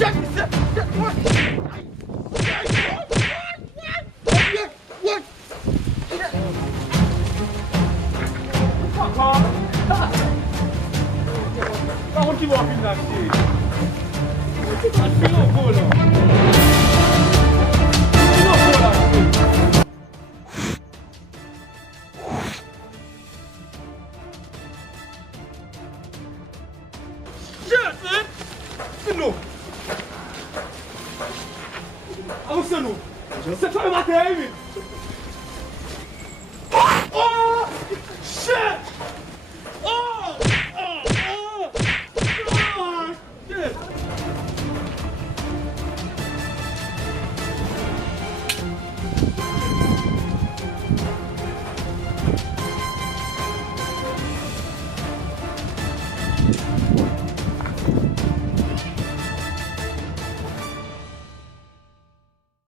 Shut what? What? Fuck off! I want you walking that shit. I feel no good. No good that shit. Shit, man! No. I don't know. C'est toi le matin, oh!